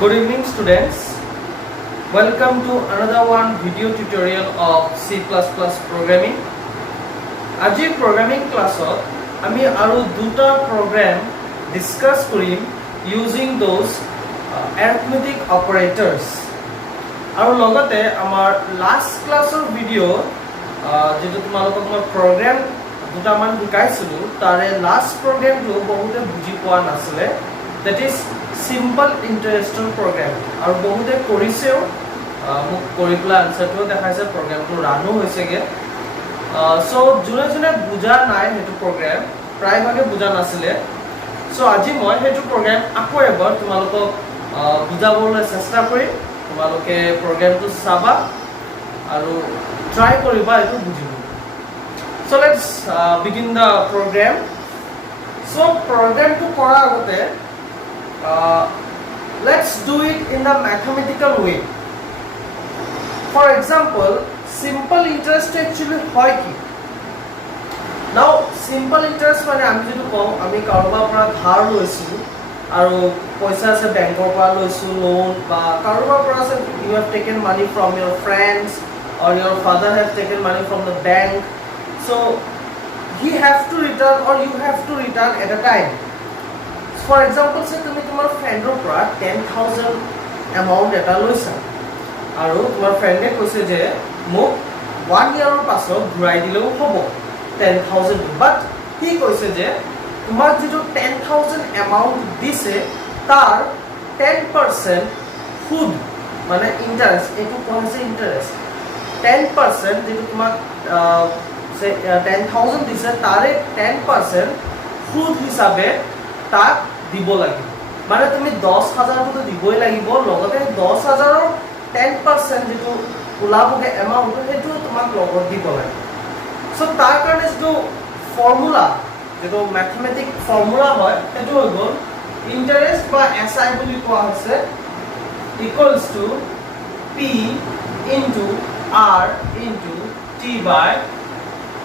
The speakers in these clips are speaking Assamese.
Good evening students. Welcome to another one video tutorial of C++ programming. Ajir programming class ami aru duta program discuss korim using those arithmetic operators. Aru logote amar last class video jeto tumalokok moi program duta man dikaisilu tare last program to bahute buji poa nasile, that is simple interest program আৰু বহুতে কৰিছেও মোক কৰি প্লা আনসাৰটো দেখাইছে প্ৰগ্ৰামটো ৰানো হৈছেগে সো জুনে জুনে বুজা নাই হেতু প্ৰগ্ৰাম প্ৰায় ভাগে বুজা নাছিলে সো আজি মই হেতু প্ৰগ্ৰাম আকৌ এবাৰ তোমালোকক বুজাবলৈ চেষ্টা কৰিম তোমালোকে প্ৰগ্ৰামটো চাবা আৰু ট্ৰাই কৰিবা এটো বুজিব so let's begin the program so প্ৰগ্ৰামটো কৰাৰ আগতে let's do it in the mathematical way. For example, simple interest actually hoy ki. Now simple interest mane ami jetu ko ami karobar pora dhar loisu aru paisa ase bank or pora loisu loan ba karobar pora ase you have taken money from your friends or your father have taken money from the bank, so he have to return or you have to return at a time. For example, say তুমি তোমার ফ্ৰেন্ডৰ পৰা 10000 এমাউন্ট এটা লৈছা আৰু তোমাৰ ফ্ৰেন্ডে কৈছে যে মোক 1 ইয়াৰৰ পাছত ঘূৰাই দিলেও হ'ব 10000, বাট কি কৈছে যে তোমাক যেটো 10000 এমাউন্ট দিছে তাৰ 10% সুদ মানে ইন্টাৰেস্ট, এটো কোনছে ইন্টাৰেস্ট 10% যেটো তোমাক 10000 দিছে তাৰে 10% সুদ হিচাপে তাক দিব লাগিব, মানে তুমি 10000 তো দিবই লাগিব, লগতে 10000 ৰ 10% যেটো ওলাবগে এমাউন্ট হেতু তোমাক লগত দিব লাগিব। সো তাৰ কাৰণে যেটো ফৰ্মুলা যেটো ম্যাথমেটিক ফৰ্মুলা হয় হেতু হৈ গল ইন্টাৰেস্ট বা এসআই বুলি কোৱা হৈছে equals to p into r into t by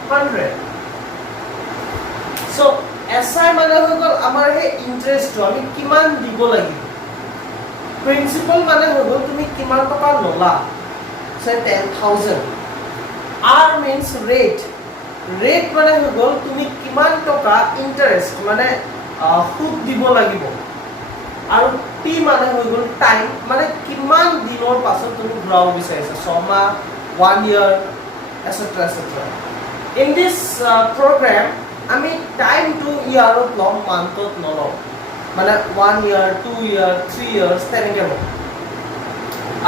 100। So SI মানে হৈ গল আমাৰ হে ইন্টাৰেস্টটো আমি কিমান দিব লাগিব, প্ৰিন্সিপাল মানে হৈ গল তুমি কিমান টকা ললা, সে 10000। r means rate, rate মানে হৈ গল তুমি কিমান টকা ইন্টারেস্ট মানে সুদ দিব লাগিব, আৰু t মানে হৈ গল টাইম মানে কিমান দিনৰ পাছত তুমি ঘূৰাব বিচাৰিছা, 6 মাহ 1 year etc. In this program আমি টাইম টু ইয়াৰত লম, মান্থত নলম, মানে 1 year 2 year 3 years তেনেকে লম।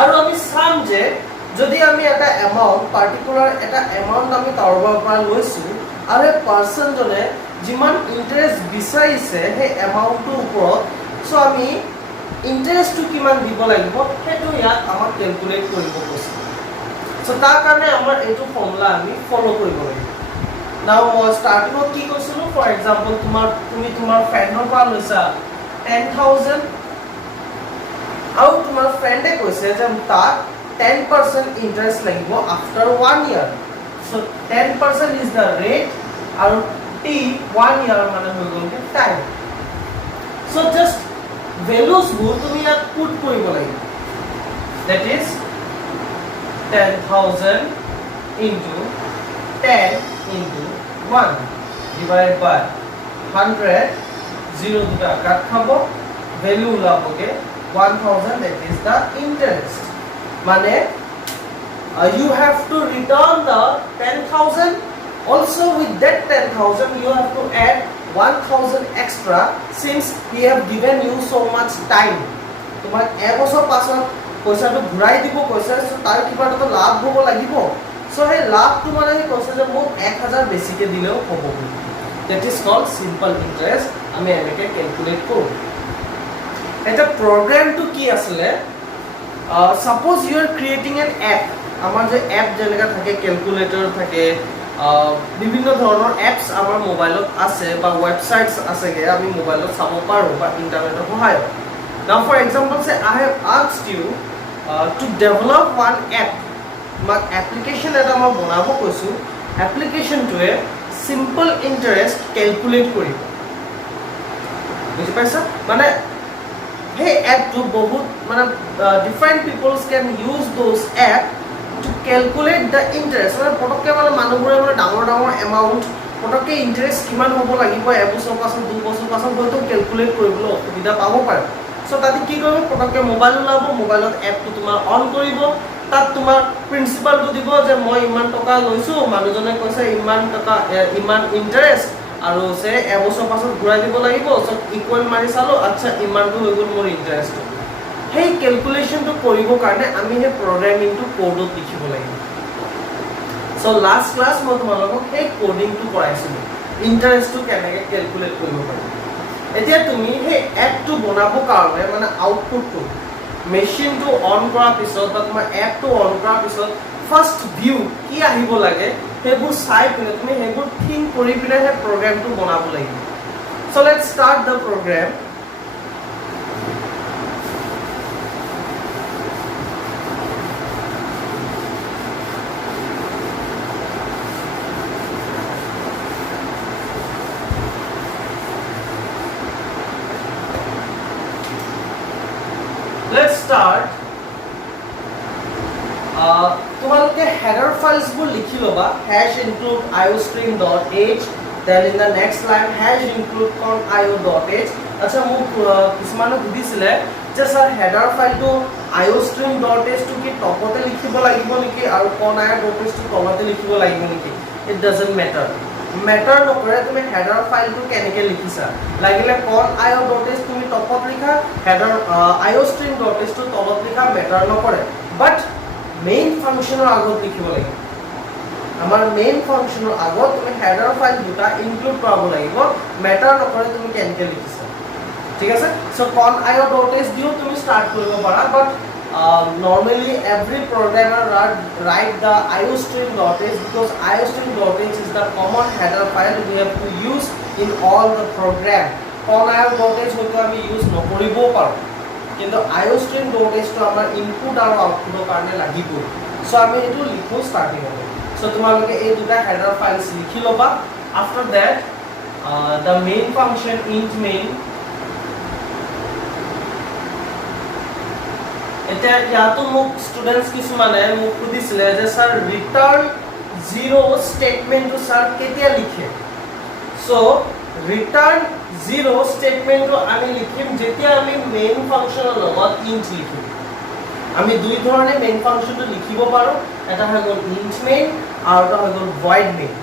আৰু আমি চাম যে যদি আমি এটা এমাউন্ট পাৰ্টিকুলাৰ এটা এমাউন্ট আমি কাৰোবাৰ পৰা লৈছো আৰু এই পাৰসন জনে যিমান ইন্টাৰেস্ট বিচাৰিছে সেই এমাউন্টৰ ওপৰত, সো আমি ইন্টাৰেস্টটো কিমান দিব লাগিব হেতু ইয়াত আমাক ক্যালকুলেট কৰিব কৈছে। সো তাৰ কাৰণে আমাৰ এইটো ফৰ্মুলা আমি ফলো কৰিব লাগিব। Now starting কি কৈছিলো, for example তুমি তোমাৰ ফ্ৰেণ্ডৰ পৰা লৈছা 10000 আৰু তোমাৰ ফ্ৰেণ্ডে কৈছে যে তাক 10% ইন্টাৰেস্ট লাগিব after 1 year, so 10% is the rate আৰু t 1 year মানে হৈ গল কি টাইম। so just values বোৰ তুমি ইয়াত পুট কৰিব লাগিব, that is 10000 into 10 into 1 divided by 100, 0 দুটা কাট খাব, value ওলাবগে 1000, that is the interest, মানে you have to return the 10000, also with that 10000 you have to add 1000 extra since he have given you so much time, তোমাক এবছৰ পাছত পইচাটো ঘূৰাই দিব কৈছে, সো তাৰ কিবা এটা লাভ হ'ব লাগিব, সো হে লাভটো মানে কৈছে যে মোক 1000 বেছিকে দিলেও হ'ব, that is called simple interest। আমি এনেকে ক্যালকুলেট কৰো। এটা প্ৰগ্ৰামটো কি আছে, suppose you are creating an app, আমাৰ যে এপ যেনেকা থাকে ক্যালকুলেটৰ থাকে, বিভিন্ন ধৰণৰ এপস আমাৰ মোবাইলত আছে বা ওয়েবসাইটস আছেগে আমি মোবাইলত চাব পাৰো বা ইন্টাৰনেটৰ সহায়ত। Now for example say I have asked you to develop one app, মাক এপ্লিকেশন এটা মই বনাব কৈছো, এপ্লিকেশনটোৱে সিম্পল ইন্টাৰেস্ট ক্যালকুলেট কৰিব, বুজি পাইছা? মানে hey app to বহুত মানে different peoples can use those app to calculate the interest মানে পটককে মানে মানুহবোৰে মানে ডাঙৰ ডাঙৰ এমাউন্ট পটককে ইন্টাৰেস্ট কিমান হ'ব লাগিব এবছৰ পাছত 2 বছৰ পাছত হয়তো ক্যালকুলেট কৰিবলৈ অসুবিধা পাব পাৰে সো তাতে কি কৰিব পটককে মোবাইল ওলাব মোবাইলত এপটো তোমাৰ অন কৰিব তাত তোমাৰ প্ৰিন্সিপালটো দিব যে মই ইমান টকা লৈছো মানুহজনে কৈছে ইমান টকা ইমান ইন্টারেস্ট আৰু সে এবছৰ পাছত ঘূৰাই দিব লাগিব সো ইকুৱেল মাৰি চালো আচ্ছা ইমানটো হৈ গ'ল মোৰ ইন্টাৰেস্ট সেই ক্যালকুলেশনটো কৰিব কাৰণে আমি হে প্ৰগ্ৰামিংটো কোডত লিখিব লাগিব সো লাষ্ট ক্লাস মই তোমালোকক সেই কোডিংটো কৰাইছিলো ইন্টাৰেস্টটো কেনেকৈ ক্যালকুলেট কৰিব পাৰি এতিয়া তুমি সেই এপটো বনাব কাৰণে মানে আউটপুটটো মেচিনটো অন কৰাৰ পিছত বা তোমাৰ এপটো অন কৰাৰ পিছত ফাৰ্স্ট ভিউ কি আহিব লাগে হেবু চাই পিনে তুমি হেবু থিংক কৰি পিনে হে প্ৰগ্ৰামটো বনাব লাগিব so let's start the program Let's start. তোমালোকে header files বোৰ লিখি লবা hash include iostream.h then in the next line hash include con.io.h আচ্ছা মোক কিছুমানে সুধিছিলে যে স্যার header file টো iostream.h টো কি টপতে লিখিব লাগিব নেকি আৰু con.io.h টো তলতে লিখিব লাগিব নেকি it doesn't matter মেটাৰ নকৰে তুমি হেডাৰ ফাইলটো কেনেকৈ লিখিছা লাগিলে con.io.h তুমি টপত লিখা হেডাৰ iostream.h টো তলত লিখা মেটাৰ নকৰে বাট মেইন ফাংশনৰ আগত লিখিব লাগিব আমাৰ মেইন ফাংশনৰ আগত তুমি হেডাৰ ফাইল দুটা ইনক্লুড কৰাব লাগিব মেটাৰ নকৰে তুমি কেনেকৈ লিখিছা ঠিক আছে সো con.io.h দিও তুমি স্টাৰ্ট কৰিব পাৰা বাট normally every programmer write the iostream.h because iostream.h is the common header file we have to use in all the program con.io.h হয়তো আমি ইউজ নকৰিবও পাৰো কিন্তু iostream.h তো আমাৰ ইনপুট আৰু আউটপুটৰ কাৰণে লাগিব সো আমি এটো লিখো স্টাৰ্টিং হ'ব সো তোমালোকে এই দুটা হেডাৰ ফাইলস লিখি লবা after that the main function int main এটা ইয়াতো মোক স্টুডেন্টস কিছুমানে মোক সুধিছিলে যে স্যার ৰিটাৰ্ন 0 স্টেটমেন্টটো স্যাৰ কেতিয়া লিখে সো ৰিটাৰ্ন 0 স্টেটমেন্টটো আমি লিখিম যেতিয়া আমি মেইন ফাংশনৰ লগত ইন্ট লিখিম আমি দুই ধৰণে মেইন ফাংশনটো লিখিব পাৰো এটা হৈ গ'ল ইন্ট মেইন আৰু এটা হৈ গ'ল ভয়েড মেইন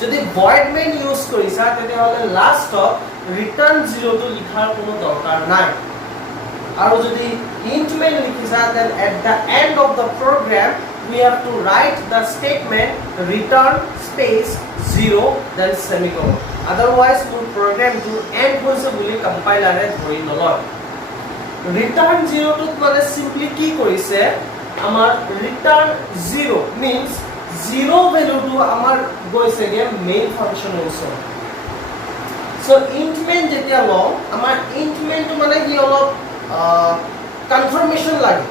যদি ভয়েড মেইন ইউজ কৰিছা তেতিয়াহলে লাষ্টত ৰিটাৰ্ন 0 টো লিখাৰ কোনো দৰকাৰ নাই আৰু যদি int main লিখিছা then at the end of the program we have to write the statement return space 0 then semicolon otherwise your program to end হৈছে বুলি কম্পাইলাৰে ধৰি নলয় return 0 টো মানে simply কি কৰিছে আমাৰ return 0 means 0 ভ্যালু টো আমাৰ গৈছেগে মেইন ফাংশনৰ ওচৰত so int main যেতিয়া লও আমাৰ int main টো মানে কি অলপ confirmation লাগে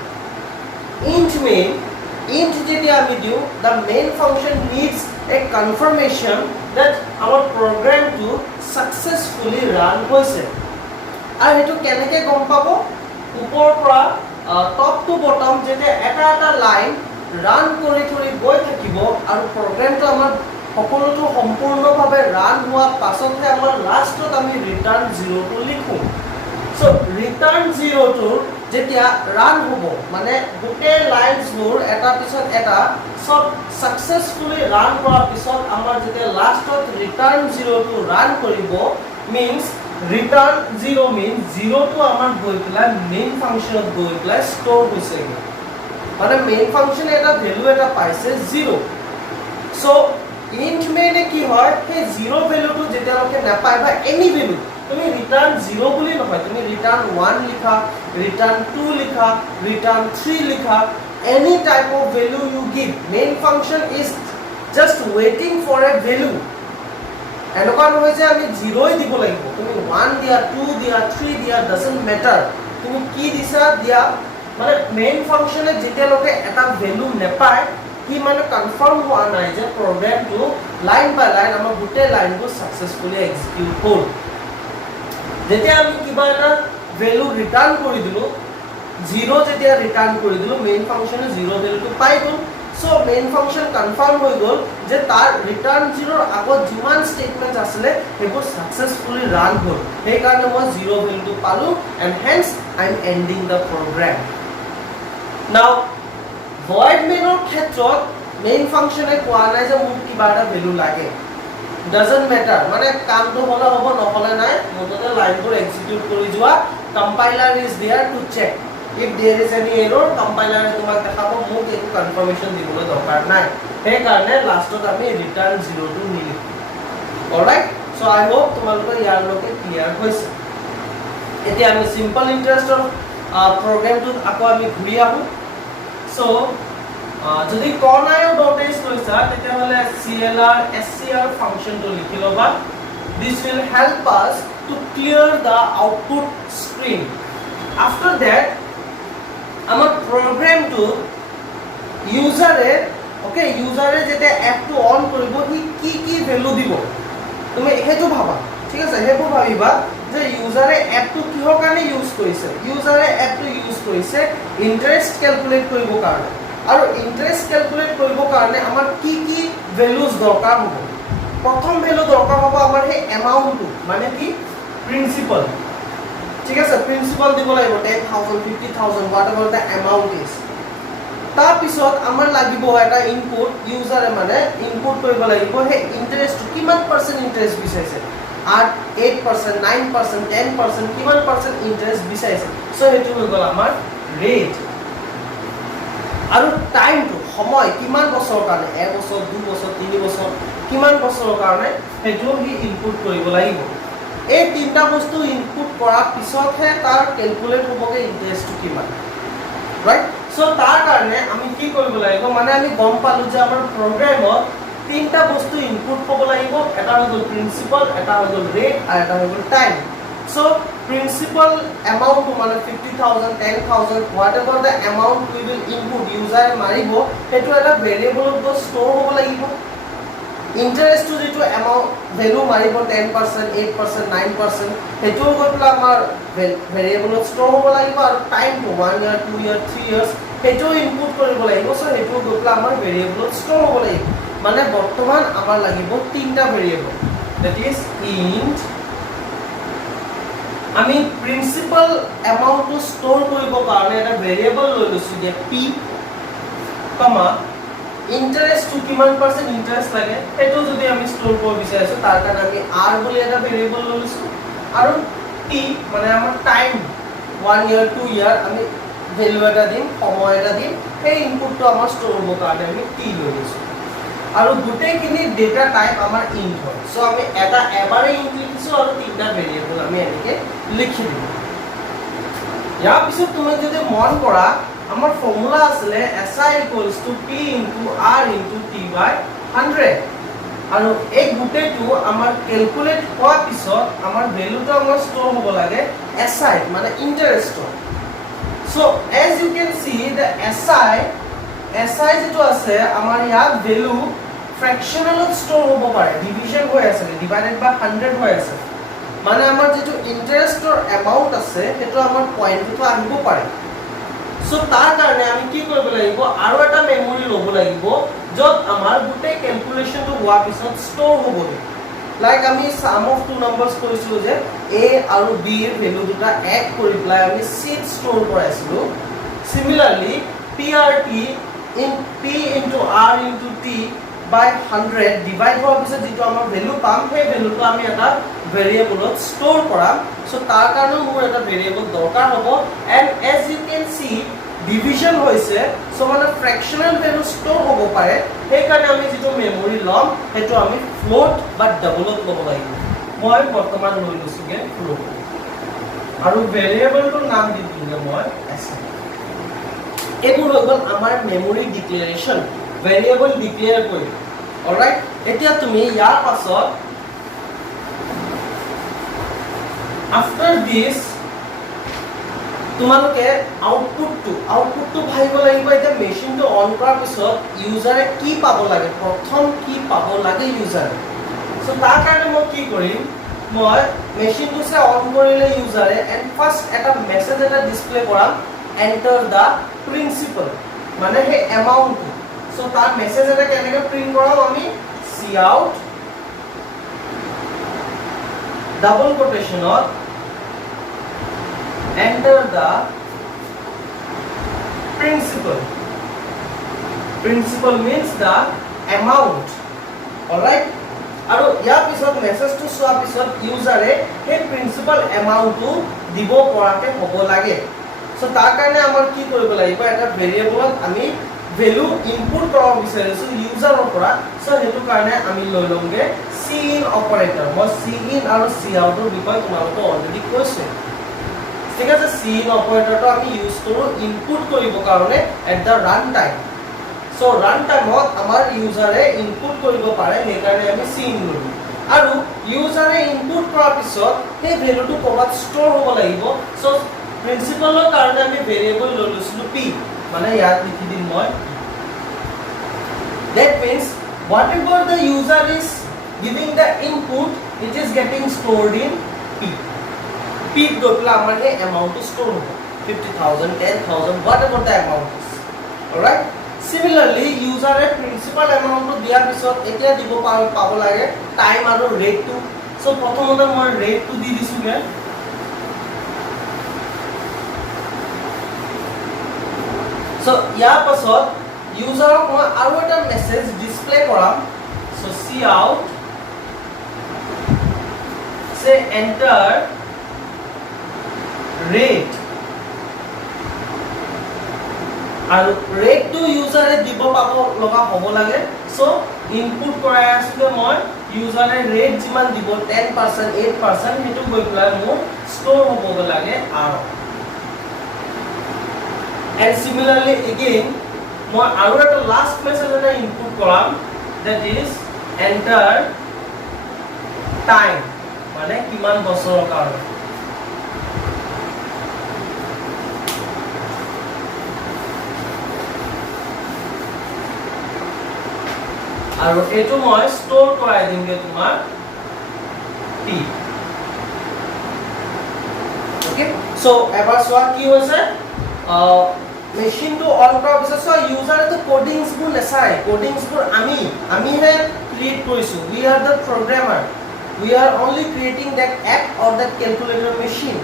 int main int যেতিয়া আমি দিও the main function needs a confirmation that our program to successfully run হৈছে আৰু এটো কেনেকৈ গম পাব ওপৰৰ পৰা টপ টু বটম যেতিয়া এটা এটা লাইন ৰান কৰি গৈ থাকিব আৰু প্ৰগ্ৰামটো আমাৰ সকলোটো সম্পূৰ্ণভাৱে ৰান হোৱা পাছতহে আমাৰ লাষ্টত আমি ৰিটাৰ্ন 0 টো লিখো সো ৰিটাৰ্ন 0 টো যেতিয়া ৰান হ'ব মানে গোটেই লাইনছবোৰ এটা পিছত এটা সব সাকসেসফুলি ৰান কৰাৰ পিছত আমাৰ যেতিয়া লাষ্টত ৰিটাৰ্ন 0 টো ৰান কৰিব means return 0 means 0 টো আমাৰ গৈ পেলাই মেইন ফাংশনত গৈ পেলাই ষ্টৰ হৈছে মানে মেইন ফাংশনে এটা ভ্যালু এটা পাইছে 0 সো int main কি হয় সেই 0 ভ্যালুটো যেতিয়ালৈকে নাপায় বা এনি ভ্যালু তুমি ৰিটাৰ্ন 0 বুলি নহয় তুমি ৰিটাৰ্ন 1 লিখা ৰিটাৰ্ন 2 লিখা ৰিটাৰ্ন 3 লিখা any type of value you give main function is just waiting for a value এনেকুৱা নহয় যে আমি 0 দিব লাগিব তুমি 1 দিয়া 2 দিয়া 3 দিয়া doesn't matter তুমি কি দিছা দিয়া মানে মেইন ফাংশনে যেতিয়ালৈকে এটা ভ্যালু নেপায় কি মানে কনফার্ম হোৱা নাই যে প্ৰগ্ৰামটো লাইন বাই লাইন আমাৰ গোটেই লাইনবোৰ সাকসেসফুলি এক্সিকিউট হ'ল যেতিয়া আমি কিবা এটা ভ্যালু ৰিটাৰ্ণ কৰি দিলো 0 যেতিয়া ৰিটাৰ্ণ কৰি দিলো মেইন ফাংচনে 0 ভ্যালুটো পাই গ'ল সো মেইন ফাংচন কনফাৰ্ম হৈ গ'ল যে তাৰ ৰিটাৰ্ণ 0 ৰ আগত যিমান স্টেটমেন্ট আছিলে হেবোৰ সাকসেসফুলি ৰান হ'ল সেই কাৰণে মই 0 ভ্যালুটো পালো and hence I am ending the program now void main ৰ ক্ষেত্ৰত মেইন ফাংচনে কোৱা নাই যে মোক কিবা এটা ভ্যালু লাগে doesn't matter মানে কামটো হলা হ'ব নহলে নাই মততে লাইনবোৰ এক্সিকিউট কৰি যোৱা compiler is there to check if there is any error compiler তোমাক দেখাব মোক একো কনফাৰ্মেশন দিবলৈ দৰকাৰ নাই সেই কাৰণে লাষ্টত আমি ৰিটাৰ্ণ 0 টো নিলিখো অলৰাইট সো আই হোপ তোমালোকৰ ইয়াৰ লকে ক্লিয়াৰ হৈছে এতিয়া আমি সিম্পল ইন্টাৰেষ্টৰ প্ৰগ্ৰামটো আকৌ আমি ঘূৰি আহো সো যদি কৰ্নায়ো ডটেজ লৈছা তেতিয়াহলে clr scr ফাংচনটো লিখি লবা this will help us to clear the output screen after that আমাৰ প্ৰগ্ৰামটো ইউজাৰে ওকে ইউজাৰে যেতিয়া এপটো অন কৰিব কি কি ভ্যালু দিব তুমি হেতু ভাবা ঠিক আছে হেবু ভাবিবা যে ইউজাৰে এপটো কিহৰ কাৰণে ইউজ কৰিছে ইউজাৰে এপটো ইউজ কৰিছে ইন্টাৰেষ্ট ক্যালকুলেট কৰিব কাৰণে আৰু ইন্টাৰেষ্ট ক্যালকুলেট কৰিব কাৰণে আমাৰ কি কি ভ্যালুজ দৰকাৰ হ'ব প্ৰথম ভ্যালু দৰকাৰ হ'ব আমাৰ হে এমাউন্টটো মানে কি প্ৰিন্সিপাল ঠিক আছে প্ৰিন্সিপাল দিব লাগিব 10000 50000 whatever the amount is তাৰ পিছত আমাৰ লাগিব এটা ইনপুট ইউজাৰে মানে ইনপুট কৰিব লাগিব হে ইন্টাৰেষ্ট কিমান পাৰ্সেন্ট ইন্টাৰেষ্ট বিচাৰিছে 8% 9% 10% কিমান পাৰ্সেন্ট ইন্টাৰেষ্ট বিচাৰিছে সো হেতু হৈ গ'ল আমাৰ ৰেট আৰু টাইমটো সময় কিমান বছৰৰ কাৰণে 1 বছৰ 2 বছৰ 3 বছৰ কিমান বছৰৰ কাৰণে হেতু হি ইনপুট কৰিব লাগিব এই তিনটা বস্তু ইনপুট কৰাৰ পিছতহে তাৰ ক্যালকুলেট হ'বগে ইন্টাৰেষ্টটো কিমান ৰাইট সো তাৰ কাৰণে আমি কি কৰিব লাগিব মানে আমি গম পালো যে আমাৰ প্ৰগ্ৰামত তিনটা বস্তু ইনপুট হ'ব লাগিব এটা হৈ গ'ল প্ৰিন্সিপাল এটা হৈ গ'ল ৰেট আৰু এটা হৈ গ'ল টাইম সো প্ৰিন্সিপাল এমাউন্ট মানে 50000 10000 whatever the amount we will input user মাৰিব হেতু এটা ভেৰিয়েবলত ষ্টৰ হ'ব লাগিব ইন্টাৰেষ্ট টু যেটো এমাউন্ট ভ্যালু মাৰিব 10% 8% 9% হেতু গ'ল আমাৰ ভেৰিয়েবলত ষ্টৰ হ'ব লাগিব আৰু time to 1 year 2 year 3 years হেতু ইনপুট কৰিব লাগিব সো হেতু গ'ল আমাৰ ভেৰিয়েবলত ষ্টৰ হ'ব লাগিব মানে বৰ্তমান আমাৰ লাগিব তিনটা ভেৰিয়েবল that is int আমি প্ৰিন্সিপাল এমাউন্টটো ষ্টৰ কৰিব কাৰণে এটা ভেৰিয়েবল লৈ লৈছো যে p কমা ইন্টাৰেষ্ট টু কিমান পাৰ্সেন্ট ইন্টাৰেষ্ট লাগে এটো যদি আমি স্টোৰ কৰিব বিচাৰিছো তাৰ কাৰণে আমি r বুলি এটা ভেৰিয়েবল লৈছো আৰু t মানে আমাৰ টাইম 1 year 2 year আমি ভ্যালু এটা দিম সময় এটা দিম এই ইনপুটটো আমাৰ স্টোৰ হ'ব কাৰণে আমি t লৈ লৈছো আৰু গুটেখিনি ডেটা টাইপ আমাৰ ইন্ট হয় সো আমি এটা এবাৰে ইন্ট লিখিছো আৰু তিনটা ভেৰিয়েবল আমি এনেকে লিখি দিম ইয়াৰ পিছত তুমি যদি মন কৰা আমাৰ ফৰ্মুলা আছিল SI = P * R * T / 100 আৰু এই গুটেটো আমাৰ ক্যালকুলেট হোৱাৰ পিছত আমাৰ ভ্যালুটো আমাৰ ষ্টৰ হ'ব লাগে SI মানে interest so as you can see the SI যেটো আছে আমাৰ ইয়াত ভ্যালু ফ্ৰেকশনালত ষ্টৰ হ'ব পাৰে ডিভিজন হৈ আছে ডিভাইডেড বাই 100 হৈ আছে মানে আমাৰ যেটো ইন্টাৰেষ্টৰ এমাউন্ট আছে হেতু আমাৰ পইণ্টটো আহিব পাৰে সো তাৰ কাৰণে আমি কি কৰিব লাগিব আৰু এটা মেমৰি ল'ব লাগিব যত আমাৰ গুটে ক্যালকুলেশনটো হোৱা পিছত ষ্টৰ হ'ব লাইক আমি সাম অফ টু নাম্বাৰস কৰিছিলো যে a আৰু b এৰ ভ্যালু দুটা এড কৰি প্লাই আমি c ষ্টৰ কৰাইছিলো সিমিলাৰলি prt in p into r into t by 100 divide হোৱাৰ পিছত যেটো আমাৰ ভ্যালু পাম সেই ভ্যালুটো আমি এটা ভেৰিয়েবলত ষ্টৰ কৰাম সো তাৰ কাৰণে মোৰ এটা ভেৰিয়েবল দৰকাৰ হ'ব and as you can see division হৈছে সো মানে ফ্ৰেকশনাল ভ্যালু ষ্টৰ হ'ব পাৰে সেই কাৰণে আমি যেটো মেমৰি লম হেতু আমি ফ্লোট বা ডাবলত ল'ব লাগিব মই বৰ্তমান লৈ লৈছোগে ফ্লোট আৰু ভেৰিয়েবলটোৰ নাম দি দিলে মই আছে এইবোৰ হৈ গ'ল আমাৰ মেমৰি ডিক্লেৰেচন ভেৰিয়েবল ডিক্লেয়াৰ কৰি অলৰাইট এতিয়া তুমি ইয়াৰ পাছত আফটাৰ দিস তোমালোকে আউটপুটটো ভাবিব লাগিব এতিয়া মেচিনটো অন কৰাৰ পিছত ইউজাৰে কি পাব লাগে প্ৰথম কি পাব লাগে ইউজাৰে সো তাৰ কাৰণে মই কি কৰিম মই মেচিনটো সে অন কৰিলে ইউজাৰে এন্ড ফাৰ্স্ট এটা মেসেজ এটা ডিসপ্লে কৰাম এন্টাৰ দা প্ৰিন্সিপাল মানে হে এমাউন্ট সো তাৰ মেসেজ এটা কেনেকৈ প্ৰিন্ট কৰাম আমি সি আউট ডাবল কোটেশনত enter the principal means the amount alright আৰু ইয়াৰ পিছত মেসেজটো চোৱাৰ পিছত ইউজাৰে হে প্ৰিন্সিপাল এমাউন্টটো দিব পৰাকে হ'ব লাগে সো তাৰ কাৰণে আমাৰ কি কৰিব লাগিব এটা ভেৰিয়েবলত আমি ভ্যালু ইনপুট কৰাব বিচাৰিছো ইউজাৰৰ পৰা সো হেতু কাৰণে আমি লৈ লমগে cin অপাৰেটৰ মই cin আৰু coutৰ বিষয় তোমালোকক অলৰেডি কৈছো ঠিক আছে cin অপাৰেটৰটো আমি ইউজ কৰো ইনপুট কৰিব কাৰণে at the run time so run টাইমত আমাৰ ইউজাৰে ইনপুট কৰিব পাৰে সেই কাৰণে আমি cin ললো আৰু ইউজাৰে ইনপুট কৰাৰ পিছত সেই ভ্যালুটো কৰবাত ষ্টৰ হ'ব লাগিব সো প্ৰিন্সিপালৰ কাৰণে আমি ভেৰিয়েবল লৈছিলো p মানে ইয়াত লিখি দিম মই that means whatever the user is giving the input it is getting stored in p গৈ আমাৰ এই এমাউন্টটো ষ্টৰ হ'ব 50000 10000 whatever the amount is alright similarly user principal amount to দিয়াৰ পিছত এতিয়া দিব পাব লাগে টাইম আৰু ৰেটটো সো প্ৰথমতে মই ৰেটটো দি দিছোগে সো ইয়াৰ পাছত ইউজাৰক মই আৰু এটা মেসেজ ডিসপ্লে কৰাম সো সি আউট সে এন্টাৰ rate আৰু ৰেটটো ইউজাৰে দিব পাব লগা হ'ব লাগে সো ইনপুট কৰাই আছে মই ইউজাৰে ৰেট যিমান দিব 10% 8% হেতু গৈ পেলাই মোৰ ষ্টৰ হ'ব লাগে আৰু and similarly again মই আৰু এটা লাষ্ট মেসেজ এটা ইনপুট কৰাম that is enter time মানে কিমান বছৰৰ কাৰণে আৰু এটো মই ষ্টৰ কৰাই দিমগে তোমাৰ t ওকে সো এবাৰ সোৱা কি হৈছে মেশিনটো অন কৰাৰ পিছত সো ইউজাৰে তো কোডিংস বোৰ লেছাই কোডিংস বোৰ আমি হে ক্ৰিয়েট কৰিছো we are the programmer we are only creating that app or that calculator machine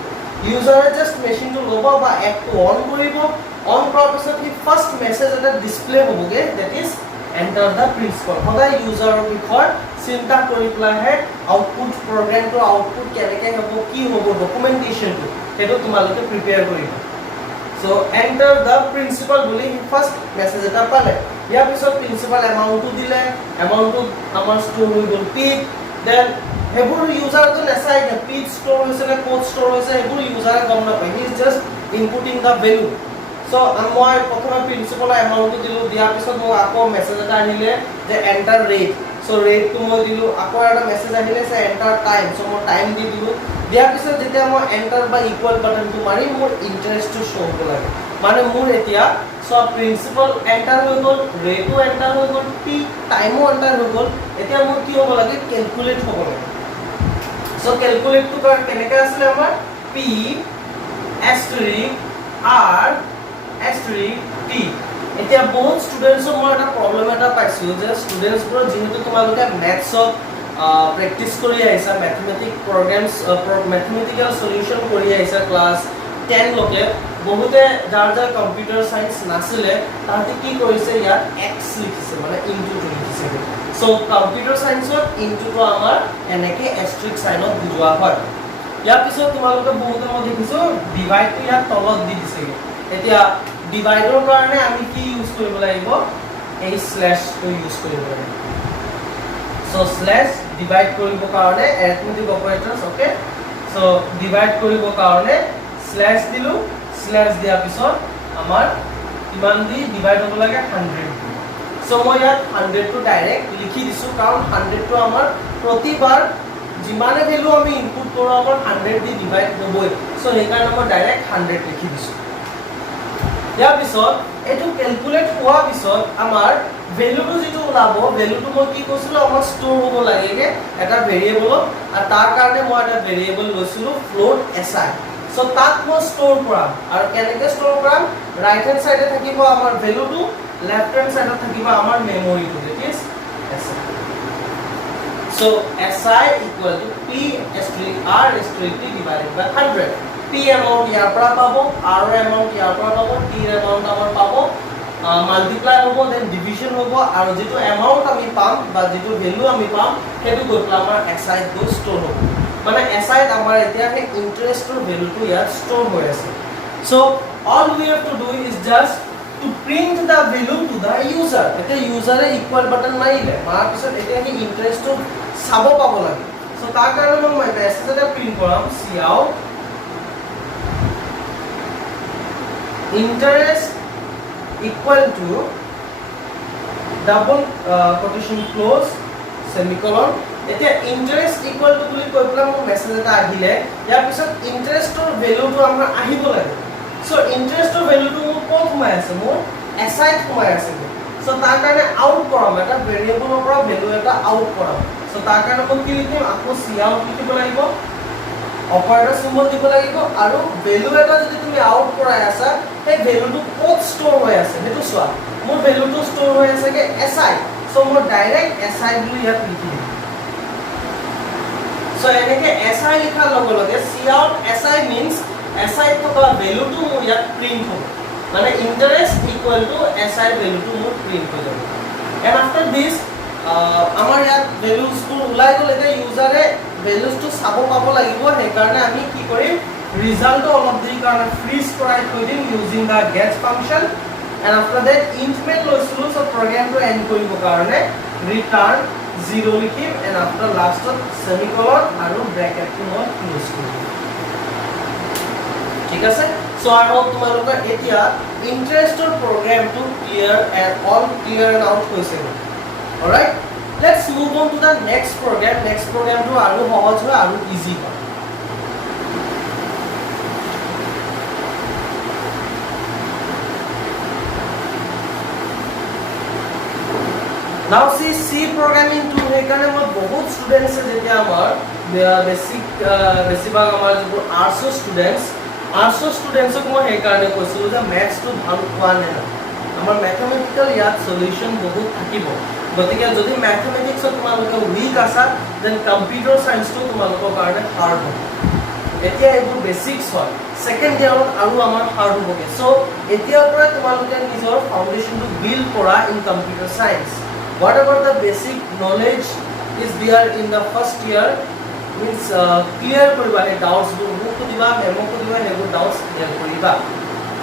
user just machine to লব বা app to on কৰিব on কৰাৰ পিছত কি ফাৰ্স্ট মেসেজ এটা ডিসপ্লে হ'বগে that is enter the principal সদায় ইউজাৰৰ বিষয় চিন্তা কৰি পেলাইহে আউটপুট প্ৰগ্ৰামটো আউটপুট কেনেকৈ হ'ব কি হ'ব ডকুমেন্টেশনটো হেতু তোমালোকে প্ৰিপেয়াৰ কৰিবা সো enter the principal বুলি ফাৰ্স্ট মেসেজ এটা পালে ইয়াৰ পিছত প্ৰিন্সিপাল এমাউন্টটো দিলে এমাউন্টটো আমাৰ ষ্টৰ হৈ গ'ল p দেন হেবোৰ ইউজাৰটো লেছাই নে p ষ্টৰ হৈছে নে কোড ষ্টৰ হৈছে হেবোৰ ইউজাৰে গম নাপায় he is just inputting da value so মই প্ৰথমে প্ৰিন্সিপাল এমাউন্টটো দিলো দিয়াৰ পিছত মই আকৌ মেসেজ এটা আহিলে যে এন্টাৰ ৰেট সো ৰেটটো মই দিলো আকৌ এটা মেসেজ আহিলে যে এন্টাৰ টাইম সো মই টাইম দি দিলো দিয়াৰ পিছত যেতিয়া মই এন্টাৰ বা ইকুৱেল বাটনটো মাৰি মোৰ ইন্টাৰেষ্টটো শো হ'ব লাগে মানে মোৰ এতিয়া সো প্ৰিন্সিপাল এন্টাৰ হৈ গ'ল ৰেটটো এন্টাৰ হৈ গ'ল p টাইমো এন্টাৰ হৈ গ'ল এতিয়া মোৰ কি হ'ব লাগে ক্যালকুলেট হ'ব লাগে সো ক্যালকুলেটটো কেনেকৈ আছিল আমাৰ p r t এতিয়া বহুত ষ্টুডেন্টছৰ মই এটা প্ৰবলেম এটা পাইছো যে ষ্টুডেন্টছবোৰ যেহেতু তোমালোকে মেথছত প্ৰেক্টিস কৰি আহিছা ম্যাথমেটিক প্ৰগ্ৰামছ ম্যাথমেটিক্যাল সলিউশন কৰি আহিছা ক্লাস 10 লকে বহুতে যাৰ যাৰ কম্পিউটাৰ সায়েন্স নাছিলে তাতে কি কৰিছে ইয়াত x লিখিছে মানে ইনটু লিখিছে সো কম্পিউটাৰ সায়েন্সত ইনটুটো আমাৰ এনেকে এস্টেৰিস্ক সাইনত বুজোৱা হয় ইয়াৰ পিছত তোমালোকে বহুতে মই দেখিছো ডিভাইডটো ইয়াত তলত দি দিছে এতিয়া ডিভাইডৰ কাৰণে আমি কি ইউজ কৰিব লাগিব এই স্ল্যাশটো ইউজ কৰিব লাগিব সো স্ল্যাশ ডিভাইড কৰিব কাৰণে arithmetic operators okay so divide কৰিব কাৰণে স্ল্যাশ দিলো স্ল্যাশ দিয়াৰ পিছত আমাৰ কিমান দি ডিভাইড হ'ব লাগে 100 সো মই ইয়াত 100 টো ডাইৰেক্ট লিখি দিছো কাৰণ 100 টো আমাৰ প্ৰতিবাৰ যিমানে ভ্যালু আমি ইনপুট কৰো আমাৰ 100 দি ডিভাইড হ'বই সো সেই কাৰণে মই ডাইৰেক্ট 100 লিখি দিছো ইয়াৰ পিছত এটো ক্যালকুলেট হোৱাৰ পিছত আমাৰ ভ্যালুটো যেটো ওলাব ভ্যালুটো মই কি কৈছিলো আমাৰ ষ্টৰ হ'ব লাগেগে এটা ভেৰিয়েবল আৰু তাৰ কাৰণে মই এটা ভেৰিয়েবল লৈছিলো float si সো তাক মই ষ্টৰ কৰাম আৰু কেনেকৈ ষ্টৰ কৰাম ৰাইট হ্যান্ড সাইডে থাকিব আমাৰ ভ্যালুটো লেফট হ্যান্ড সাইডে থাকিব আমাৰ মেমৰিটো that is si so si equal to p r divided by 100 p amount ইয়াৰ পৰা পাব r amount ইয়াৰ পৰা পাব t amount আমাৰ পাব মাল্টিপ্লাই হ'ব দেন ডিভিজন হ'ব আৰু যেটো এমাউন্ট আমি পাম বা যেটো ভ্যালু আমি পাম হেতু গৈ পেলাই আমাৰ si ত ষ্টৰ হ'ব মানে si ত আমাৰ এতিয়া হে ইন্টাৰেষ্টৰ ভ্যালুটো ইয়াত ষ্টৰ হৈ আছে so all we have to do is just to print the value to the user এটা ইউজাৰে ইকুয়াল বাটন মাৰিলে মাৰ পিছত এতিয়া হে ইন্টাৰেষ্টটো চাব পাব লাগে so তাৰ কাৰণে মই মেছেজ এটা প্ৰিন্ট কৰাম cout interest equal to double quotation close semicolon এতিয়া interest equal to বুলি কৈ পেলাই মোৰ মেছেজ এটা আহিলে ইয়াৰ পিছত ইন্টাৰেষ্টৰ ভ্যালুটো আমাৰ আহিব লাগে সো ইন্টাৰেষ্টৰ ভ্যালুটো মোৰ ক'ত সোমাই আছে মোৰ si ত সোমাই আছে সো তাৰ কাৰণে আউট কৰাম এটা ভেৰিয়েবলৰ পৰা ভ্যালু এটা আউট কৰাম সো তাৰ কাৰণে মই কি লিখিম আকৌ cout লিখিব লাগিব অপাৰেটৰ সিম্বল দিব লাগিব আৰু ভ্যালু এটা যদি তুমি আউট কৰাই আছা সেই ভ্যালুটো ক'ত ষ্টৰ হৈ আছে হেতু চোৱা মোৰ ভ্যালুটো ষ্টৰ হৈ আছে কে si সো মই ডাইৰেক্ট si বুলি ইয়াত লিখি দিম সো এনেকে si লিখাৰ লগে লগে cout si means si থকা ভ্যালুটো মোৰ ইয়াত প্ৰিন্ট হ'ব মানে ইন্টাৰেষ্ট ইকুৱেল টু si ভ্যালুটো মোৰ প্ৰিন্ট হৈ যাব এন্ড আফটাৰ দিস আমাৰ ইয়াত ভ্যালুজবোৰ ওলাই গ'ল এতিয়া ইউজাৰে ভ্যালুজটো চাব পাব লাগিব সেই কাৰণে আমি কি কৰিম ৰিজাল্টটো অলপ দেৰি কাৰণে ফ্ৰিজ কৰাই থৈ দিম using the get function and after that int main লৈছিলো সো প্ৰগ্ৰামটো এন্ড কৰিব কাৰণে ৰিটাৰ্ন 0 লিখিম এন্ড আফটাৰ লাষ্টত সেমিকলন আৰু ব্ৰ্যাকেটটো মই ক্লোজ কৰিম ঠিক আছে সো আই হোপ তোমালোকৰ এতিয়া ইন্টাৰেষ্টৰ প্ৰগ্ৰামটো clear and all clear and out হৈছে alright let's move on to the next program to aru সহজ হয় aru easy হয় now see c programming to হেকাৰণে মই বহুত ষ্টুডেন্টস যেতিয়া আমাৰ বেছিভাগ আমাৰ যিবোৰ আৰ্টছৰ ষ্টুডেন্টছক মই হেকাৰণে কৈছো যে ম্যাথছটো ভাল পোৱা নাই আমাৰ ম্যাথমেটিক্যাল ইয়াত সলিউশন বহুত থাকিব গতিকে যদি ম্যাথমেটিক্সত তোমালোকে উইক আছা দেন কম্পিউটাৰ সায়েন্সটো তোমালোকৰ কাৰণে হাৰ্ড হ'ব এতিয়া এইবোৰ বেসিক্স হয় সেকেন্ড ইয়াৰত আৰু আমাৰ হাৰ্ড হ'বগে সো এতিয়াৰ পৰা তোমালোকে নিজৰ ফাউন্ডেশনটো বিল্ড কৰা in computer science whatever the basic knowledge is there in the first year means clear koriba he doubts বোৰ মোক দিবা মেমক দিবা হেবোৰ doubts clear koriba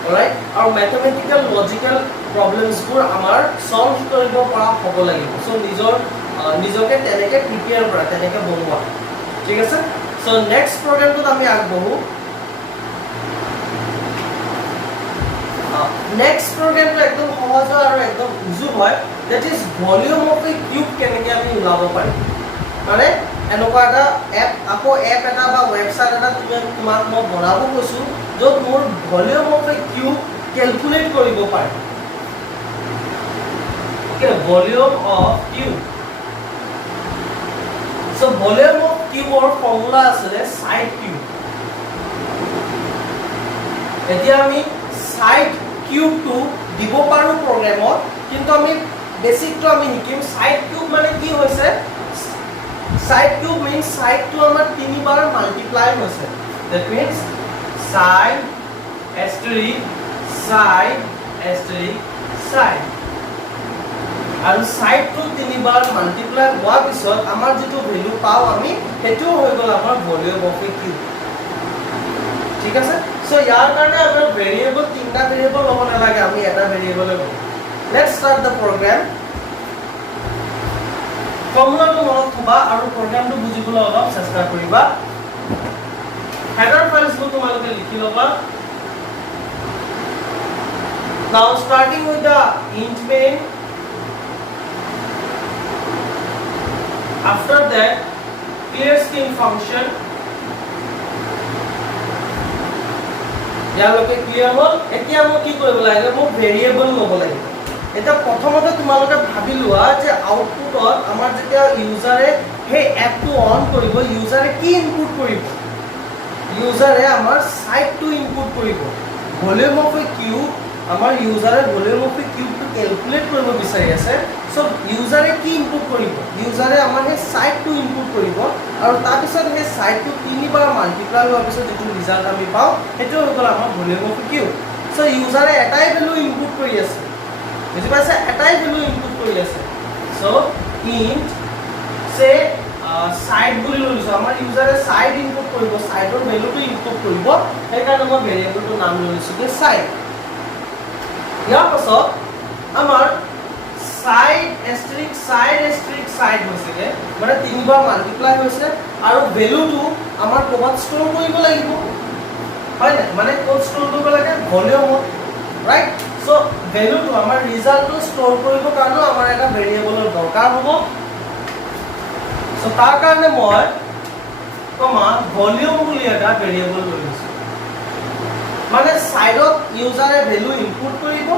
alright আৰু mathematical logical problems বোৰ আমাৰ solve কৰিব পৰা হ'ব লাগিব সো নিজকে তেনেকে প্ৰিপেয়াৰ কৰা তেনেকে বনোৱা ঠিক আছে সো নেক্সট প্ৰগ্ৰামটোত আমি আগবঢ়ো নেক্সট প্ৰগ্ৰামটো একদম সহজ আৰু একদম উজু হয় that is volume of a cube কেনেকৈ আমি ওলাব পাৰিম মানে এনেকুৱা এটা এপ আকৌ এপ এটা বা ওয়েবসাইট এটা তোমাক মই বনাব কৈছো য'ত মোৰ volume of a cube calculate কৰিব পাৰি okay volume of cube so volume of cube or formula আছে side cube এতিয়া আমি side cube টো দিব পাৰো প্ৰগ্ৰামত কিন্তু আমি বেসিকটো আমি শিকিম side cube মানে কি হৈছে side cube means side টো আমাৰ তিনিবাৰ মাল্টিপ্লাই হৈছে that means side asterisk side asterisk side আৰু side টো তিনিবাৰ মাল্টিপ্লাই হোৱাৰ পিছত আমাৰ যেটো ভ্যালু পাও আমি হেতু হৈ গল আমাৰ ভলিউম অফ এ কিউব ঠিক আছে সো ইয়াৰ কাৰণে আমাৰ ভেৰিয়েবল তিনটা ভেৰিয়েবল হ'ব নালাগে আমি এটা ভেৰিয়েবল ল'ব let's start the program ফৰ্মুলাটো মনত থবা আৰু প্ৰগ্ৰামটো বুজিবলৈ অলপ চেষ্টা কৰিবা হেডাৰ ফাইলছবোৰ তোমালোকে লিখি ল'বা now starting with the int main after that clear string function ইয়ালৈকে ক্লিয়াৰ হ'ল এতিয়া মই কি কৰিব লাগে মই ভেৰিয়েবল ল'ব লাগিব এটা প্ৰথমতে তোমালোকে ভাবি লোৱা যে আউটপুটত আমাৰ যেতিয়া ইউজাৰে সেই এপটো অন কৰিব ইউজাৰে কি ইনপুট কৰিব ইউজাৰে আমাৰ সাইটটো ইনপুট কৰিব ভলিউম অফ এ কিউব আমাৰ ইউজাৰে ভলিউম অফ এ কিউবটো ক্যালকুলেট কৰিব বিচাৰি আছে সো ইউজাৰে কি ইনপুট কৰিব ইউজাৰে আমাৰ সেই সাইটটো ইনপুট কৰিব আৰু তাৰ পিছত সেই সাইটটো তিনিবাৰ মাল্টিপ্লাই হোৱাৰ পিছত যেটো ৰিজাল্ট আমি পাওঁ সেইটো হ'ল আমাৰ volume of a cube so ইউজাৰে এটাই ভ্যালু ইনপুট কৰি আছে বুজি পাইছে এটাই ভ্যালু ইনপুট কৰি আছে সো ইন্ট সে সাইড বুলি লৈছো আমাৰ ইউজাৰে সাইড ইনপুট কৰিব সাইডৰ ভ্যালুটো ইনপুট কৰিব সেই কাৰণে মই ভেৰিয়েবলটোৰ নাম লৈছো যে সাইড ইয়াৰ পাছত আমাৰ সাইড এস্টেৰিক সাইড হৈছেগে মানে তিনিবাৰ মাল্টিপ্লাই হৈছে আৰু ভ্যালুটো আমাৰ ক'বাত ষ্ট'ৰ কৰিব লাগিব হয় না মানে ক'ত ষ্ট'ৰ কৰিব লাগে ভলিউমত ৰাইট সো ভ্যালুটো আমাৰ ৰিজাল্টটো ষ্ট'ৰ কৰিব কাৰণে আমাৰ এটা ভেৰিয়েবলৰ দৰকাৰ হ'ব সো তাৰ কাৰণে মই কমা ভলিউম বুলি এটা ভেৰিয়েবল লৈছো মানে সাইডত ইউজাৰে ভ্যালু ইনপুট কৰিব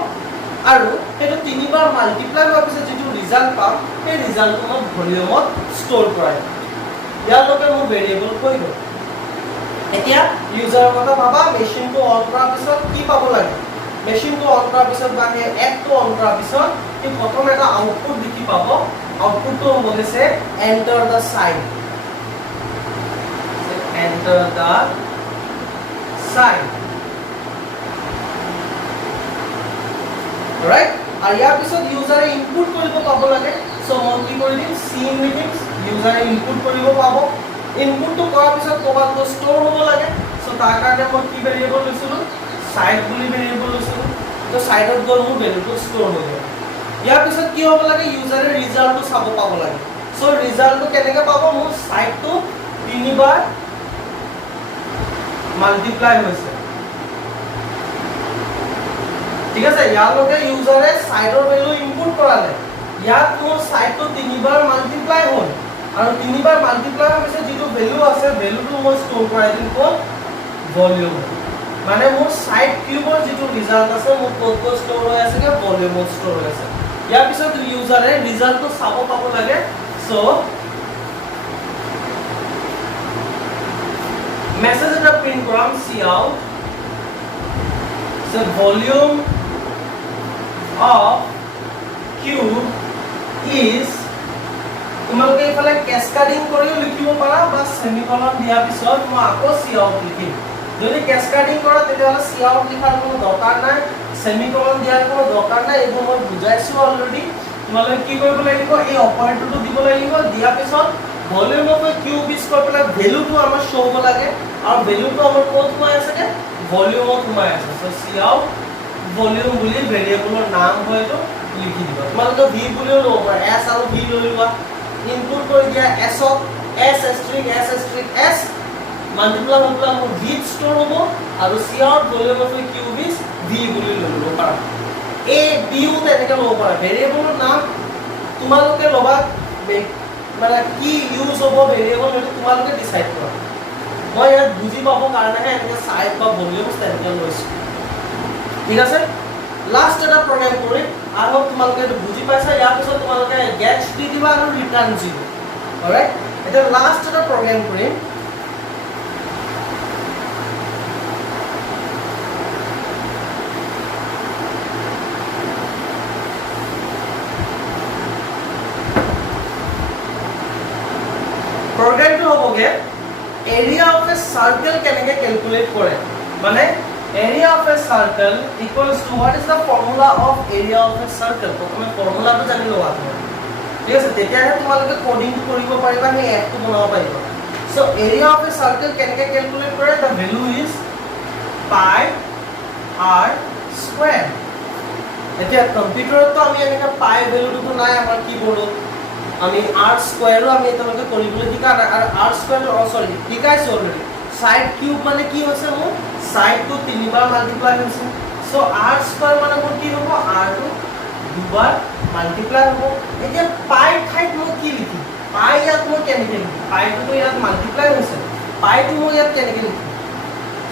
আৰু সেইটো তিনিবাৰ মাল্টিপ্লাই হোৱাৰ পিছত যেটো ৰিজাল্ট পাম সেই ৰিজাল্টটো মই ভলিউমত ষ্ট'ৰ কৰাই ইয়াৰ লগে মই ভেৰিয়েবল কৈ দিম এতিয়া ইউজাৰৰ কথা ভাবা মেচিনটো অন কৰাৰ পিছত কি পাব লাগে মেচিনটো অন কৰাৰ পিছত বা সেই এপটো অন কৰাৰ পিছত কি প্ৰথম এটা আউটপুট দেখি পাব আউটপুটটো বলেছে এন্টাৰ দা সাইড এন্টাৰ দা সাইড ৰাইট আৰু ইয়াৰ পিছত ইউজাৰে ইনপুট কৰিব পাব লাগে সো মই কি কৰি দিম সিন লিখিম ইউজাৰে ইনপুট কৰিব পাব ইনপুটটো কৰাৰ পিছত ক'বাত ষ্ট'ৰ হ'ব লাগে সো তাৰ কাৰণে মই কি ভেৰিয়েবল লৈছিলো সাইড বুলি ভেৰিয়েবল লৈছিলো তো সাইডত গ'ল মোৰ ভ্যালুটো ষ্ট'ৰ হৈ গ'ল ইয়াৰ পিছত কি হ'ব লাগে ইউজাৰে ৰিজাল্টটো চাব পাব লাগে সো ৰিজাল্টটো কেনেকৈ পাব মোৰ সাইডটো তিনিবাৰ মাল্টিপ্লাই হৈছে ঠিক আছে ইয়ালৈকে ইউজাৰে সাইডৰ ভ্যালু ইনপুট কৰালে ইয়াত মোৰ সাইডটো তিনিবাৰ মাল্টিপ্লাই হ'ল আৰু তিনিবাৰ মাল্টিপ্লাই হোৱাৰ পিছত যেটো ভ্যালু আছে ভ্যালুটো মই ষ্ট'ৰ কৰাই দিম ক'ত ভলিউম মানে মোৰ সাইড কিউবৰ যেটো ৰিজাল্ট আছে মোৰ ক'ত ষ্ট'ৰ হৈ আছে কে ভলিউমত ষ্ট'ৰ হৈ আছে ইয়াৰ পিছত ইউজাৰে ৰিজাল্টটো চাব পাব লাগে সো মেছেজ এটা প্ৰিন্ট কৰাম cout so volume of cube is তোমালোকে ইফালে ক্যাসকেডিং কৰিও লিখিব পাৰা বা সেমিকলন দিয়াৰ পিছত মই আকৌ কাউট লিখিম যদি ক্যাসকেডিং কৰা তেতিয়াহলে কাউট লিখাৰ কোনো দৰকাৰ নাই সেমিকলন দিয়াৰ কোনো দৰকাৰ নাই এইবোৰ মই বুজাইছো অলৰেডি তোমালোকে কি কৰিব লাগিব এই অপাৰেটৰটো দিব লাগিব দিয়াৰ পিছত ভলিউম অফ কিউব ইজ কৈ পেলাই ভ্যালুটো আমাৰ শো হ'ব লাগে আৰু ভ্যালুটো আমাৰ ক'ত সোমাই আছে ভলিউমত সোমাই আছে সো কাউট ভলিউম বুলি ভেৰিয়েবলৰ নাম হয়তো লিখি দিবা তোমালোকে ভি বুলিও ল'ব পাৰা এস আৰু ভি লৈ লোৱা ইনপুট কৰি দিয়া এছত এস এস্ট্ৰিক এস মাল্টিপ্লাই হৈ পেলাই মোৰ ভি ষ্ট'ৰ হ'ব আৰু cout volume of cube is V বুলি লৈ ল'ব পাৰা এ বিও তেনেকৈ ল'ব পাৰা ভেৰিয়েবলৰ নাম তোমালোকে ল'বা মানে কি ইউজ হ'ব ভেৰিয়েবল সেইটো তোমালোকে ডিসাইড কৰা মই ইয়াত বুজি পাব কাৰণেহে এনেকৈ সাইড বা ভলিউম তেনেকৈ লৈছো ঠিক আছে লাষ্ট এটা প্ৰগ্ৰাম কৰি আই হোপ তোমালোকে এটা বুজি পাইছা ইয়াৰ পিছত তোমালোকে গেট দি দিবা আৰু ৰিটাৰ্ণ 0 অলৰাইট এটা লাষ্ট এটা প্ৰগ্ৰাম কৰিম প্ৰগ্ৰামটো হ'বগে area of a circle কেনেকৈ ক্যালকুলেট কৰে মানে area of a circle equals to what is the formula of area of a circle প্ৰথমে ফৰ্মুলাটো জানি লোৱা ঠিক আছে তেতিয়াহে তোমালোকে কোডিংটো কৰিব পাৰিবা সেই এপটো বনাব পাৰিবা so area of a circle কেনেকৈ ক্যালকুলেট কৰে the value is pi r square এতিয়া কম্পিউটাৰতো আমি এনেকা পাই ভ্যালুটো নাই আমাৰ কিবোৰ্ডত আমি r স্কয়াৰও আমি তোমাকে কৰিবলৈ শিকা আৰু r স্কয়াৰ সৰি শিকাইছো অলৰেডি সাইড কিউব মানে কি হৈছে মোৰ সাইডটো তিনিবাৰ মাল্টিপ্লাই হৈছে সো r স্কয়াৰ মানে মোৰ কি হ'ব r টো দুবাৰ মাল্টিপ্লাই হ'ব এতিয়া পাই ঠাইত মই কি লিখিম পাই ইয়াত মই কেনেকৈ লিখিম পাইটো ইয়াত মাল্টিপ্লাই হৈছে পাইটো মই ইয়াত কেনেকৈ লিখিম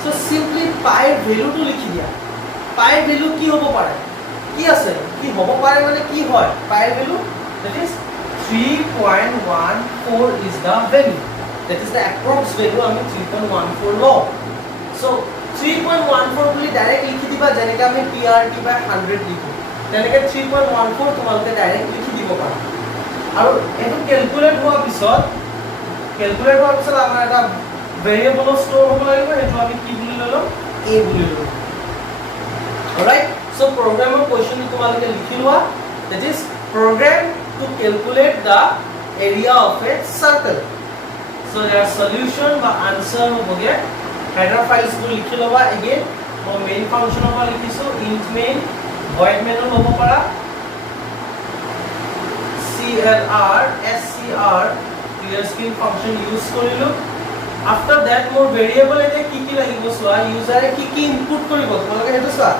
সো সিম্পলি পাইৰ ভ্যালুটো লিখি দিয়া পাইৰ ভ্যালু কি হ'ব পাৰে কি আছে কি হ'ব পাৰে মানে কি হয় পাইৰ value that is 3.14 is the value that is the approx value আমি 3.14 লও so 3.14 বুলি ডাইৰেক্ট লিখি দিবা যেনেকৈ আমি PRT by 100 লিখো তেনেকৈ 3.14 তোমালোকে ডাইৰেক্ট লিখি দিব পাৰা আৰু এটো ক্যালকুলেট হোৱাৰ পিছত আমাৰ এটা ভেৰিয়েবল ষ্টৰ হ'ব লাগিব এটো আমি কি বুলি ললো a বুলি ললো alright so program question তোমালোকে লিখি লোৱা that is program to calculate the area of a circle so your solution বা answer হবে header files को লিখি লবা again মই main function of লিখিছো int main void main হ'ব পাৰা clr scr clear screen function use কৰিলো after that মোৰ variable এতে কি কি লাগিব সোৱা user কি কি input কৰিব তোমালোকে হেতু সোৱা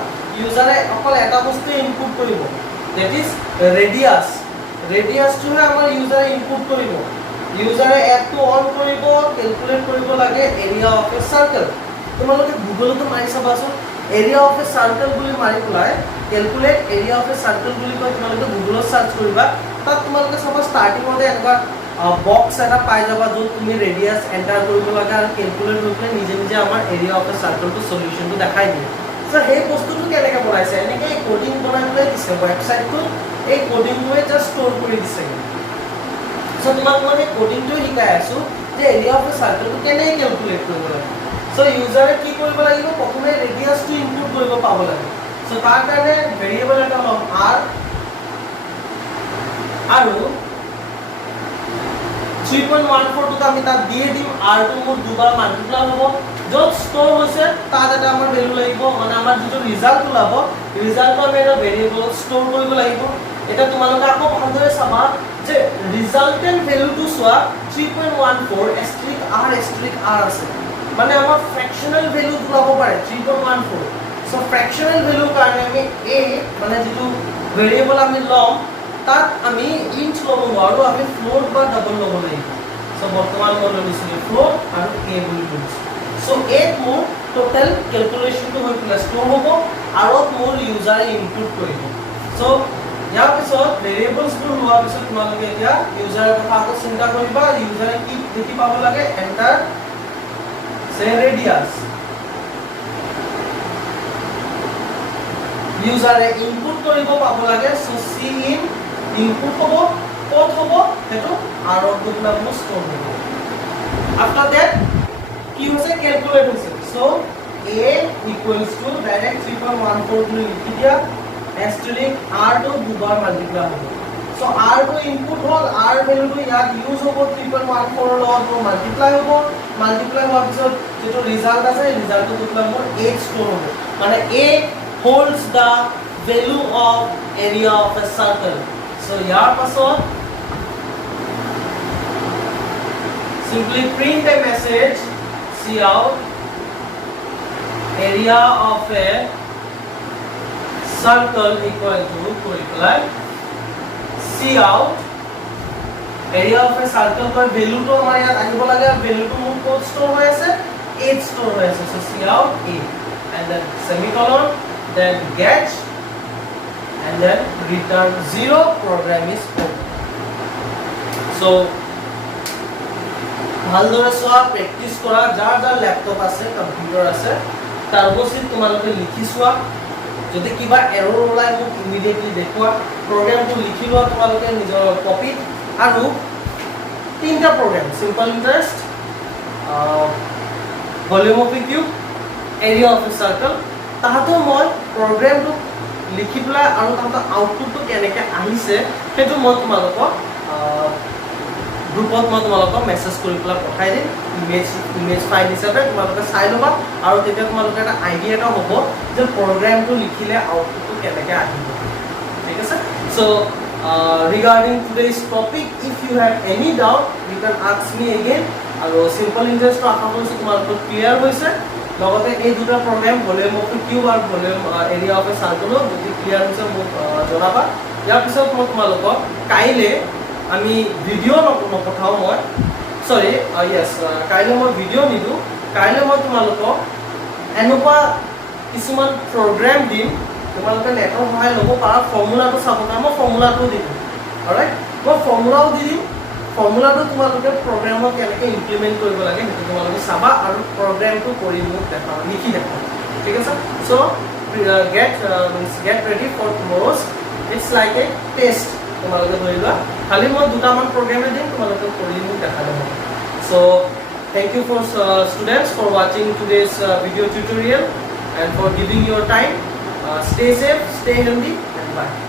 user অকল এটা বস্তু input কৰিব that is radius টো আমাৰ user input কৰিব user app to on কৰিব calculate কৰিব লাগে area of a circle তোমালোকে গুগল তো মাৰি চাবাছো area of a circle বুলি মাৰি পেলাই calculate area of a circle বুলি কৈ তোমালোকে গুগলত সাৰ্চ কৰিবা তাত তোমালোকে সব স্টাৰ্টিং মতে এনেকুৱা বক্স এটা পাই যাবা যত তুমি ৰেডিয়াস এন্টাৰ কৰিব লাগে আৰু ক্যালকুলেট কৰি নিজে নিজে আমাৰ area of a circle to solution to দেখাই দিয়ে সো সেই বস্তুটো কেনেকৈ বনাইছে এনেকৈ কোডিং বনাই পেলাই দিছে ওয়েবসাইটটো এই কোডিংটোৱে জাস্ট ষ্ট'ৰ কৰি দিছে সো তোমাক মই কোডিংটো শিকাই আছো যে area of a circle to কেনে ক্যালকুলেট কৰিব লাগে সো ইউজাৰে কি কৰিব লাগিব প্ৰথমে ৰেডিয়াসটো ইনপুট কৰিব পাব লাগে সো তাৰ কাৰণে ভেৰিয়েবল এটা লম r আৰু 3.14 টো আমি তাত দিয়ে দিম r টো মোৰ দুবাৰ মাল্টিপ্লাই হ'ব যত ষ্ট'ৰ হৈছে তাত এটা আমাৰ ভ্যালু লাগিব মানে আমাৰ যেটো ৰিজাল্ট ওলাব ৰিজাল্টটো আমি এটা ভেৰিয়েবলত ষ্ট'ৰ কৰিব লাগিব এটা তোমালোকে আকৌ ভালদৰে চাবা যে ৰিজাল্টেন্ট ভ্যালুটো সোৱা 3.14 r আছে মানে আমাৰ ফ্ৰেকশনাল ভ্যালু ওলাব পাৰে 3.14 সো ফ্ৰেকশনাল ভ্যালু কাৰণে আমি a মানে যেটো ভেৰিয়েবল আমি লম তাত আমি ইন্ট লব নোৱাৰো আমি ফ্লোট বা ডাবল লব লাগিব সো বৰ্তমান মই লৈছিলো ফ্লোট আৰু a বুলি লৈছো সো a মোৰ টোটাল ক্যালকুলেশনটো হৈ প্লাস 2 হ'ব আৰু মোৰ ইউজাৰে ইনপুট কৰিব সো ইয়াৰ পিছত ভেৰিয়েবলছ বোৰ লোৱাৰ পিছত তোমালোকে এতিয়া ইউজাৰৰ কথা আকৌ চিন্তা কৰিবা ইউজাৰে কি দেখি পাব লাগে এন্টাৰ say radius ইউজাৰে ইনপুট কৰিব পাব লাগে সো c in ইনপুট হ'ব কত হ'ব হেতু r ৰ দুগুণামূল ষ্ট'ৰ হ'ব after that কি হৈছে ক্যালকুলেট হৈছে so a equals to direct 3.14 বুলি লিখি দিয়া asterisk r টো দুবাৰ মাল্টিপ্লাই হ'ব সো r টো ইনপুট হল r ভ্যালুটো ইয়াত ইউজ হ'ব 3.14 ৰ লগত মাল্টিপ্লাই হ'ব মাল্টিপ্লাই হোৱাৰ পিছত যেটো ৰিজাল্ট আছে ৰিজাল্টটো দুগুণামূল মোৰ 8 ষ্ট'ৰ হ'ব মানে a holds the value of area of a circle so ইয়াৰ পাছত simply print a message cout area of a circle equal to reply cout area of a circle per value तो हमारे यहाँ আহিব লাগে value तो মোৰ code store হৈ আছে 8 store হৈ আছে so cout 8 and then semicolon then get and then return 0 program is over so ভালদৰে সোৱা প্ৰেক্টিস কৰা যাৰ যাৰ ল্যাপটপ আছে কম্পিউটাৰ আছে তাৰ বস্তি তোমালোকে লিখি সোৱা যদি কিবা এৰৰ ওলাই মোক ইমিডিয়েটলি দেখুৱা প্ৰগ্ৰামটো লিখি লোৱা তোমালোকে নিজৰ কপিত আৰু তিনটা program simple interest volume of cube area of circle তাহাতো মই প্ৰগ্ৰামটো লিখি পেলাই আৰু তাহাতো আউটপুটটো কেনেকৈ আহিছে সেইটো মই তোমালোকক গ্ৰুপত মই তোমালোকক মেছেজ কৰি পেলাই পঠাই দিম ইমেজ ফাইল হিচাপে তোমালোকে চাই ল'বা আৰু তেতিয়া তোমালোকে এটা আইডিয়া এটা হ'ব যে প্ৰগ্ৰামটো লিখিলে আউটপুটটো কেনেকৈ আহিব ঠিক আছে so regarding today's topic if you have any doubt you can ask me again আৰু simple interest to আশা কৰিছো তোমালোকৰ ক্লিয়াৰ হৈছে লগতে এই দুটা প্ৰগ্ৰাম ভলিউম অফ কিউব আৰু ভলিউম এৰিয়া অফ সাৰ্কেল যদি ক্লিয়াৰ হৈছে মোক জনাবা ইয়াৰ পিছত মই তোমালোকক কাইলে আমি ভিডিও নপঠাও মই সৰি কাইলে মই ভিডিও নিদু কাইলে মই তোমালোকক এনেকুৱা কিছুমান প্ৰগ্ৰাম দিম তোমালোকে নেটৰ সহায় ল'ব পাৰা ফৰ্মুলাটো চাব কাৰণে মই ফৰ্মুলাটো দিম অলৰাইট মই ফৰ্মুলাও দি দিম ফৰ্মুলাটো তোমালোকে প্ৰগ্ৰামত কেনেকৈ ইমপ্লিমেণ্ট কৰিব লাগে সেইটো তোমালোকে চাবা আৰু প্ৰগ্ৰামটো কৰি মোক দেখাবা লিখি দেখাবা ঠিক আছে চ' get ready for tomorrow's it's like a test তোমালোকে ধৰি লোৱা খালি মই দুটামান প্ৰগ্ৰামে দিম তোমালোকে কৰি মোক দেখালে হ'ব চ' thank you for students for watching today's video tutorial and for giving your time stay safe stay healthy and bye